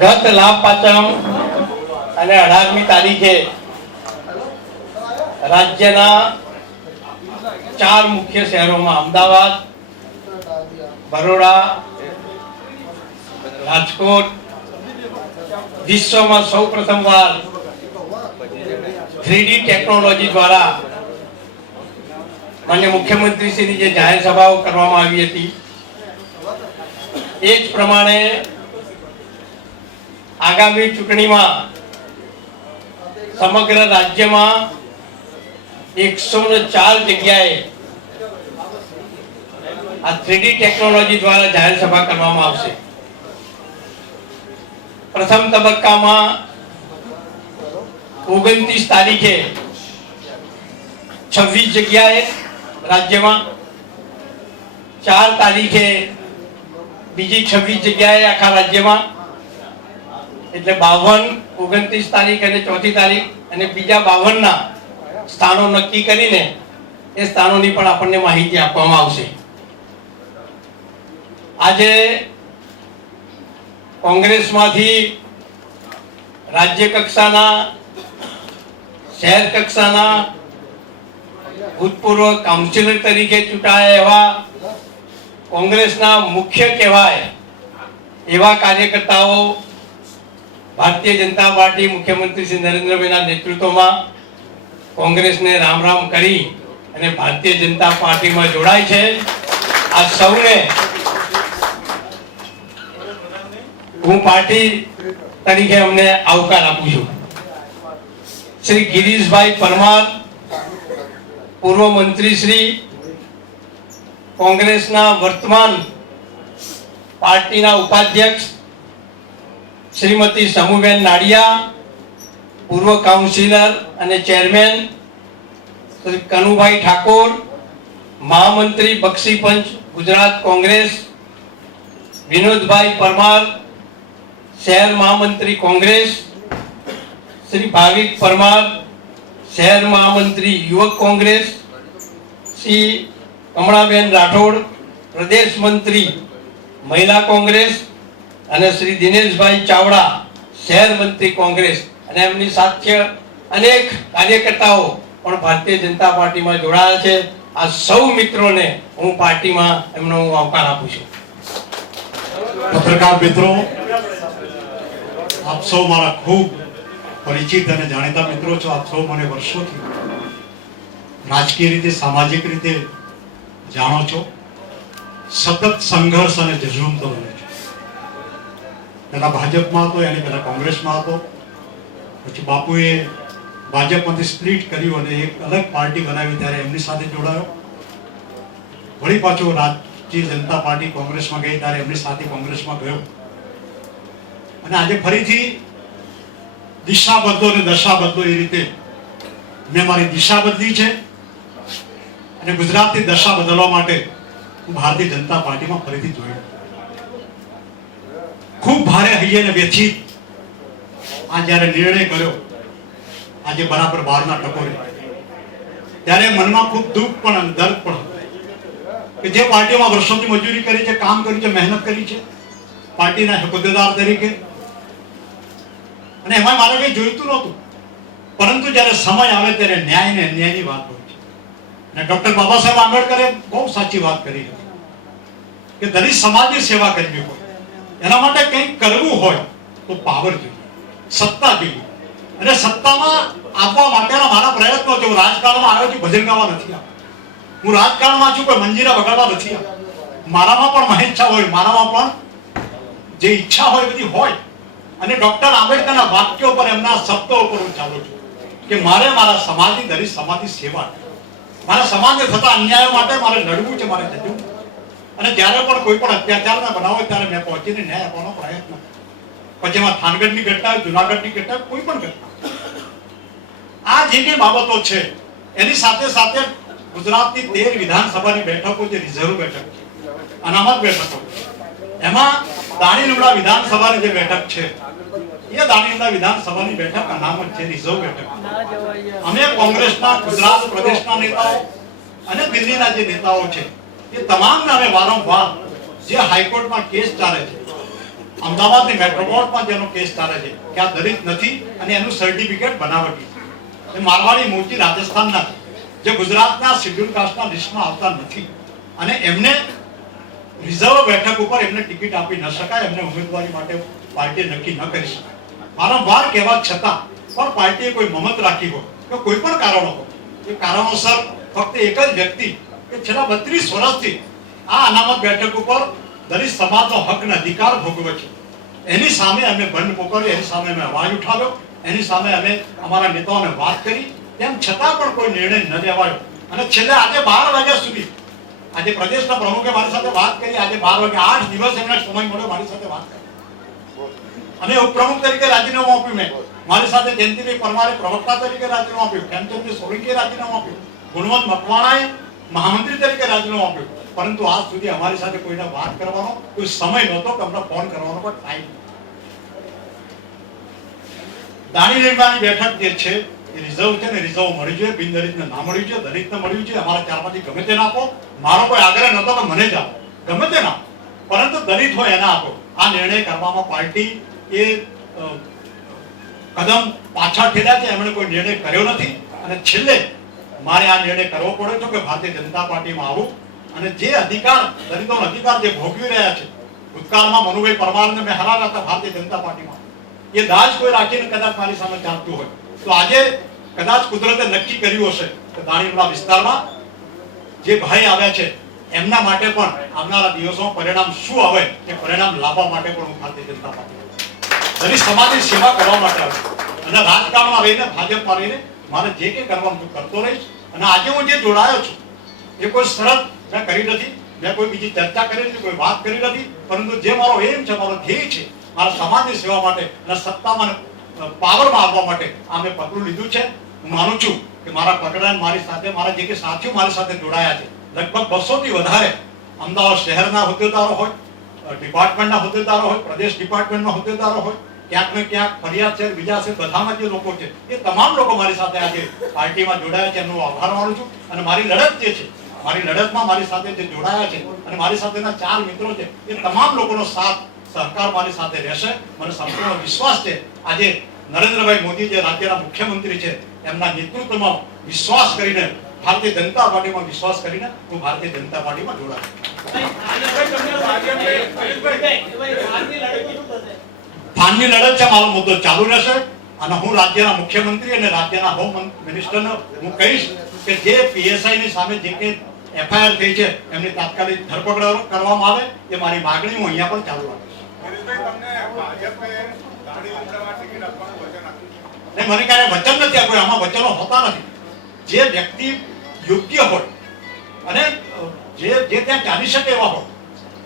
ગત લાભ પાંચમ અને 18મી તારીખે રાજ્યના 4 મુખ્ય શહેરોમાં અમદાવાદ, બરોડા, રાજકોટ વિશ્વમાં સૌ પ્રથમવાર 3D ટેકનોલોજી દ્વારા માન્ય મુખ્યમંત્રીશ્રીની જે જાહેર સભાઓ કરવામાં આવી હતી એ જ પ્રમાણે આગામી ચૂંટણીમાં સમગ્ર રાજ્યમાં 104 જગ્યાએ આ 3D ટેકનોલોજી દ્વારા જાહેર સભા કરવામાં આવશે. પ્રથમ તબક્કામાં 29 તારીખે 26 જગ્યાએ રાજ્યમાં, 4 તારીખે બીજી 26 જગ્યાએ આખા રાજ્યમાં, એટલે 52, 29 તારીખ અને 4મી તારીખ અને બીજા 52 ના સ્થાનો નક્કી કરીને એ સ્થાનોની પણ આપણને માહિતી આપવામાં આવશે. આજે કોંગ્રેસમાંથી રાજ્ય કક્ષાના, શહેર કક્ષાના ભૂતપૂર્વ કાઉન્સિલર તરીકે ચૂંટાયા એવા કોંગ્રેસના મુખ્ય કહેવાય એવા કાર્યકર્તાઓ ભારતીય જનતા પાર્ટી મુખ્યમંત્રી શ્રી નરેન્દ્રભાઈના નેતૃત્વમાં કોંગ્રેસને રામ રામ કરી અને ભારતીય જનતા પાર્ટીમાં જોડાય છે. આ સૌને હું પાર્ટી તરીકે અમને આવકાર આપું છું. શ્રી ગિરીશભાઈ પરમાર, પૂર્વ મંત્રી શ્રી, કોંગ્રેસના વર્તમાન પાર્ટીના ઉપાધ્યક્ષ શ્રીમતી સમુબેન નાડિયા, પૂર્વ કાઉન્સિલર અને ચેરમેન શ્રી કનુભાઈ ઠાકોર, મહામંત્રી બક્ષી પંચ ગુજરાત કોંગ્રેસ વિનોદભાઈ પરમાર, શહેર મહામંત્રી કોંગ્રેસ શ્રી ભાવિક પરમાર, શહેર મહામંત્રી યુવક કોંગ્રેસ શ્રી કમળાબેન રાઠોડ, પ્રદેશ મંત્રી મહિલા કોંગ્રેસ અને શ્રી દિનેશભાઈ ચાવડા, શહેર મંત્રી કોંગ્રેસ, અને એમની સાથે અનેક કાર્યકર્તાઓ પણ ભારતીય જનતા પાર્ટીમાં જોડાયા છે. આ સૌ મિત્રોને હું પાર્ટીમાં એમનો આવકાર આપું છું. પત્રકાર મિત્રો, આપ સૌ મારા ખૂબ પરિચિત અને જાણીતા મિત્રો છો. આપ સૌ મને વર્ષોથી રાજકીય રીતે, સામાજિક રીતે જાણો છો. સતત સંઘર્ષ અને ઝઝૂમતો બને છે. પહેલા ભાજપમાં હતો, એની પહેલા કોંગ્રેસમાં હતો, પછી બાપુએ ભાજપમાંથી સ્પ્લિટ કર્યું અને એક અલગ પાર્ટી બનાવી ત્યારે એમની સાથે જોડાયો. વળી પાછો રાષ્ટ્રીય જનતા પાર્ટી કોંગ્રેસમાં ગઈ ત્યારે એમની સાથે કોંગ્રેસમાં ગયો અને આજે ફરીથી દિશા બદલો અને દશા બદલો એ રીતે મેં મારી દિશા બદલી છે અને ગુજરાતની દશા બદલવા માટે હું ભારતીય જનતા પાર્ટીમાં ફરીથી જોડાયો. ખૂબ ભારે હૈયે અને વ્યથિત આ જ્યારે નિર્ણય કર્યો આજે બરાબર 12ના ટકોરે, ત્યારે મનમાં ખૂબ દુઃખ પણ અને દર્દ પણ કે જે પાર્ટીમાં વર્ષોથી મજૂરી કરી છે, કામ કર્યું છે, મહેનત કરી છે પાર્ટીના હોદ્દેદાર તરીકે, અને એમાં મારે કંઈ જોઈતું નહોતું, પરંતુ જ્યારે સમય આવે ત્યારે ન્યાય ને અન્યાયની વાત હોય છે. અને ડોક્ટર બાબા સાહેબ આંબેડકરે બહુ સાચી વાત કરી હતી કે દલિત સમાજની સેવા કરવી હોય, એના માટે કંઈક કરવું હોય તો પાવર જોઈએ, સત્તા જોઈએ, અને સત્તામાં આપવા માટેના મારા પ્રયત્નો છે. હું રાજકારણમાં આવ્યો છું ભજન ગાવા નથી આવ્યો, હું રાજકારણમાં છું કોઈ મંજીરા વગાડવા નથી આવ્યો. મારામાં પણ મહેચ્છા હોય, મારામાં પણ જે ઈચ્છા હોય બધી હોય, અને ડોક્ટર આંબેડકરના વાક્યો પર, એમના શબ્દો ઉપર હું ચાલું છું કે મારે મારા સમાજની, દલિત સમાજની સેવા, મારા સમાજને થતા અન્યાયો માટે મારે લડવું છે, મારે જવું. અને જ્યારે પણ કોઈ પણ અત્યાચારના બનાવ હોય ત્યારે મેં પહોંચીને ન્યાય આપવાનો પ્રયત્ન, પછી એમાં થાનગઢની ઘટના, જુનાગઢની ઘટના, કોઈ પણ ઘટના, આ જે કઈ બાબતો છે એની સાથે સાથે ગુજરાતની 13 વિધાનસભાની બેઠકો, જે રિઝર્વ બેઠક છે, અનામત બેઠકો, એમાં દાણીલીમડા વિધાનસભાની જે બેઠક છે એ દાણીલીમડા વિધાનસભાની બેઠક અનામત છે, રિઝર્વ બેઠક. અમે કોંગ્રેસના ગુજરાત પ્રદેશના નેતાઓ અને દિલ્હીના જે નેતાઓ છે એ તમામને અમે વારંવાર જે હાઈકોર્ટમાં કેસ ચાલે છે અમદાવાદની મેટ્રો કોર્ટમાં જેનો કેસ ચાલે છે કે આ દલિત નથી અને એનું સર્ટિફિકેટ બનાવટી છે. એ મારવાડી મૂર્તિ રાજસ્થાનના છે, જે ગુજરાતના શેડ્યુલ કાસ્ટના લિસ્ટમાં આવતા નથી અને એમને રિઝર્વ બેઠક ઉપર એમને ટિકિટ આપી ન શકાય, એમને ઉમેદવારી માટે પાર્ટી નક્કી ન કરી શકાય. વારંવાર કહેવા છતાં પણ પાર્ટીએ કોઈ મમત રાખી હોય કે કોઈ પણ કારણો હોય, એ કારણોસર ફક્ત એક જ વ્યક્તિ કે છેલ્લા 32 વર્ષથી આ અનામત બેઠક ઉપર દલિત સમાજનો હક અને અધિકાર ભોગવે છે, એની સામે અમે બંધ પોકાર્યો, એની સામે અમે અવાજ ઉઠાવ્યો, એની સામે અમે અમારા નેતાઓને વાત કરી, તેમ છતાં પણ કોઈ નિર્ણય ન લેવાયો. અને છેલ્લે આજે 12 વાગ્યા સુધી આજે પ્રદેશના પ્રમુખે મારી સાથે વાત કરી, આજે 12 વાગે 8 દિવસ એમને સમય મળ્યો મારી સાથે વાત કરી અને ઉપપ્રમુખ તરીકે રાજીનામું આપ્યું. મેં મારી સાથે જયંતિભાઈ પરમારે પ્રવક્તા તરીકે રાજીનામું આપ્યું, ખેમચંદભાઈ સોલંકીએ રાજીનામું આપ્યું, ગુણવંત મકવાણાએ મહામંત્રી તરીકે રાજીનામું આપ્યું, પરંતુ આજ સુધી અમારી સાથે કોઈને વાત કરવાનો કોઈ સમય નહોતો કે અમને ફોન કરવાનો પણ ટાઈમ. દાણી લીમડાની બેઠક જે છે એ રિઝર્વ છે ને, રિઝર્વ મળી જોઈએ, બિન દલિતને ના મળી જોઈએ, દલિતને મળ્યું છે. અમારા ચારમાંથી ગમે તેને આપો, મારો કોઈ આગ્રહ નહોતો કે મને જ આપો, ગમે તે ના, પરંતુ દલિત હોય એને આપો. આ નિર્ણય કરવામાં પાર્ટી એ કદમ પાછા ઠેલ્યા છે, એમણે કોઈ નિર્ણય કર્યો નથી અને છેલ્લે મારે આ નિર્ણય કરવો પડ્યો છે કે ભારતીય જનતા પાર્ટીમાં આવું અને જે અધિકાર દલિતોનો અધિકાર જે ભોગવી રહ્યા છે, ભૂતકાળમાં મનુભાઈ પરમારને મેં હરાવ્યા હતા ભારતીય જનતા પાર્ટીમાં, એ દાજ કોઈ રાખીને કદાચ મારી સામે ચાલતું હોય તો આજે કદાચ કુદરતે નક્કી કર્યું હશે કે દાણીવાડા વિસ્તારમાં જે ભાઈ આવ્યા છે એમના માટે પણ આવનારા દિવસોમાં પરિણામ શું આવે એ પરિણામ લાવવા માટે પણ હું ભારતીય જનતા પાર્ટી દલિત સમાજની સેવા કરવા માટે આવ્યો અને રાજકારણમાં રહીને, ભાજપમાં રહીને મારે જે કંઈ કરવાનું હું કરતો રહીશ. અને આજે હું જે જોડાયો છું એ કોઈ શરત મેં કરી નથી, મેં કોઈ બીજી ચર્ચા કરી નથી, કોઈ વાત કરી નથી, પરંતુ જે મારો એમ છે, મારો ધ્યેય છે, મારા સમાજની સેવા માટે અને સત્તામાં પાવરમાં આવવા માટે આ મેં પગલું લીધું છે. હું માનું છું કે મારા પકડાને મારી સાથે મારા જે કે સાથીઓ મારી સાથે જોડાયા છે, લગભગ 200 થી વધારે અમદાવાદ શહેરના હોદ્દેદારો હોય, ડિપાર્ટમેન્ટના હોદ્દેદારો હોય, પ્રદેશ ડિપાર્ટમેન્ટના હોદ્દેદારો હોય, ક્યાંક ને ક્યાંક ફરિયાદ છે, બીજા છે, બધામાં જે લોકો છે એ તમામ લોકો મારી સાથે આજે પાર્ટીમાં જોડાયા છે, એમનો આભાર માનું છું. અને મારી લડત જે છે, મારી લડતમાં મારી સાથે જે જોડાયા છે અને મારી સાથેના 4 મિત્રો છે એ તમામ લોકોનો સાથ સહકાર મારી સાથે રહેશે. મને સંપૂર્ણ વિશ્વાસ છે આજે નરેન્દ્રભાઈ મોદી જે રાજ્યના મુખ્યમંત્રી છે એમના નેતૃત્વમાં વિશ્વાસ કરીને, ભારતીય જનતા પાર્ટીમાં વિશ્વાસ કરીને હું ભારતીય જનતા પાર્ટીમાં જોડાયો. ફાનની લડત છે, મારો મુદ્દો ચાલુ રહેશે અને હું રાજ્યના મુખ્યમંત્રી અને રાજ્યના હોમ મિનિસ્ટરને હું કહીશ કે જે પીએસઆઈ ની સામે જે કે એફઆઈઆર થઈ છે એમની તાત્કાલિક ધરપકડ કરવામાં આવે, એ મારી માગણી હું અહીંયા પણ ચાલુ રાખીશ. મને ક્યારે વચન નથી આપ્યું, આમાં વચનો હોતા નથી. જે વ્યક્તિ યોગ્ય હોય અને જે ત્યાં ચાલી શકે એવા હોય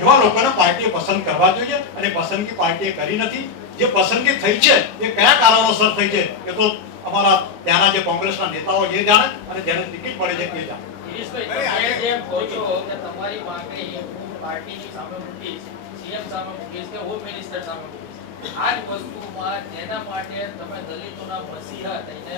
એવા લોકોને પાર્ટીએ પસંદ કરવા જોઈએ અને પસંદગી પાર્ટીએ કરી નથી. જે પસંદગી થઈ છે એ કયા કારણોસર થઈ છે એ તો અમારા ત્યાંના જે કોંગ્રેસના નેતાઓ જે જાણે અને જેને ટિકિટ મળે છે તે જાણે. તમારી માંગણી પાર્ટીની સામે મૂકીશ, સીએમ સામે મૂકીશ કે હોમ મિનિસ્ટર સામે મૂકીશ, આ જ વસ્તુમાં જેના માટે તમે દલિતોના મસીહા થઈને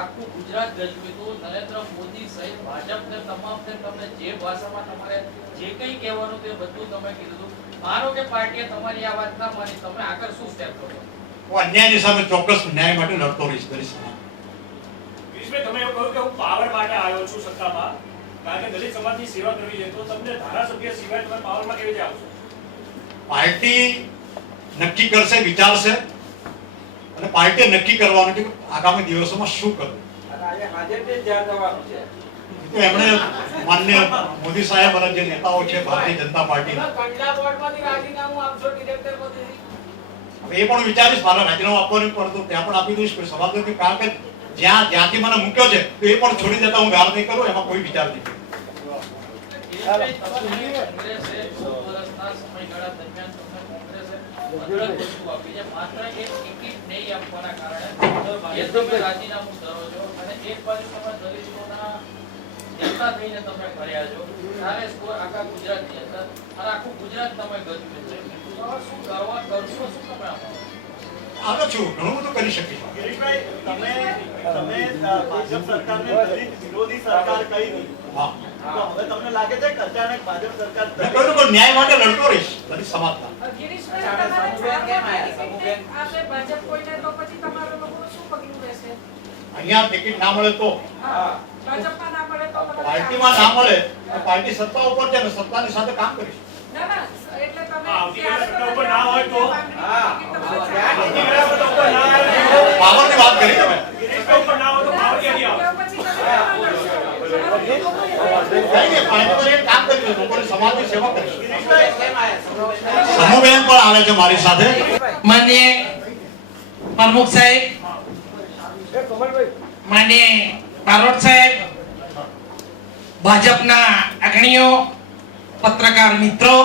આખું ગુજરાત ગજવ્યું, નરેન્દ્ર મોદી સહિત ભાજપને તમામને તમને જે ભાષામાં તમારે જે કંઈ કહેવાનું તે બધું તમે કીધું. માનો કે પાર્ટીએ તમારી આ વાત ના માની, તમે આગળ શું સ્ટેપ કરશો? હું અન્યાયની સામે ચોક્કસ ન્યાય માટે લડતો રહીશ. તમે એવું કહ્યું કે હું પાવર માટે આવ્યો છું સત્તામાં, કારણ કે દલિત સમાજની સેવા કરવી છે, તો તમને ધારાસભ્ય સિવાય તમે પાવરમાં કેવી રીતે આવશો? પાર્ટી નક્કી કરશે, વિચારશે અને પાર્ટીએ નક્કી કરવાનું કે આગામી દિવસોમાં શું કરવું. એમણે માન્ય મોદી સાહેબ અને જે નેતાઓ છે ભારતીય જનતા પાર્ટીના, એ પણ વિચારીશ. મારા રાજીનામું આપવાનું પડતું ત્યાં પણ આપી દઈશ, કોઈ સવાલ નથી. કારણ કે જ્યાંથી મને મૂક્યો છે તો એ પણ છોડી દેતા હું ગાળ નહીં કરું, એમાં કોઈ વિચાર નહીં. આવ્યો છું, ઘણું બધું કરી શકીશ. ગિરીશભાઈ, તમે ભાજપ સરકારને દલિત વિરોધી સરકાર કહી હતી. હા, તો હવે તમને લાગે છે કે અચાનક ભાજપ સરકાર મેં કહ્યું કે ન્યાય માટે લડતો રહીશ દલિત સમાજના. ગિરીશભાઈ, તમારે આપણે ભાજપ કોઈને તો પછી તમારા લોકોનું શું પગલું રહેશે? અહીંયા ટિકિટ ના મળે તો, હા, ભાજપમાં ના મળે તો તમારે પાર્ટીમાં ના મળે તો પાર્ટી સત્તા ઉપર છે ને સત્તાની સાથે કામ કરીશ. ના, ના, એટલે તમે આવતીકાલે સત્તા ઉપર ના હોય તો? પાવરની વાત કરી તમે. સત્તા ઉપર ના હોય તો પાવર ક્યાંથી આવે? નહીં, નહીં, પાર્ટી પર એક કામ કરીશ, લોકોની સમાજની સેવા કરીશ. સમૂહબેન પણ આવે છે મારી સાથે. માનનીય પ્રમુખ સાહેબ, માનનીય બારોટ સાહેબ, ભાજપના અગ્રણીઓ, પત્રકાર મિત્રો,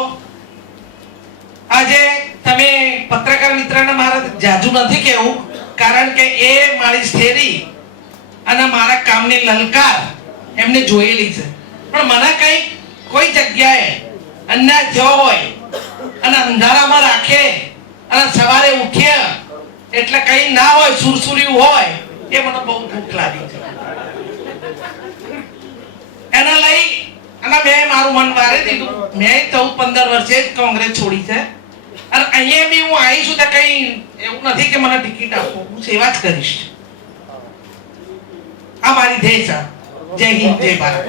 આજે તમે પત્રકાર મિત્રને મારે જાજુ નથી કહેવું, કારણ કે એ મારી સ્થિતિ અને મારા કામની લલકાર એમને જોયેલી છે. પણ મને કઈ કોઈ જગ્યાએ અન્યાય થયો હોય અને અંધારામાં રાખે અને સવારે ઉઠ્યા એટલે કઈ ના હોય, સુરસુર્યું હોય, એ મને બહુ દુઃખ લાગી છે. એના લઈ અને મેં મારું મન વારે દીધું. મેં 14-15 વર્ષે જ કોંગ્રેસ છોડી છે અને અહીંયા બી હું આવી છું તો કઈ એવું નથી કે મને ટિકિટ આપો, હું સેવા જ કરીશ. આ મારી ધ્યેય છે. જય હિન્દ, જય ભારત.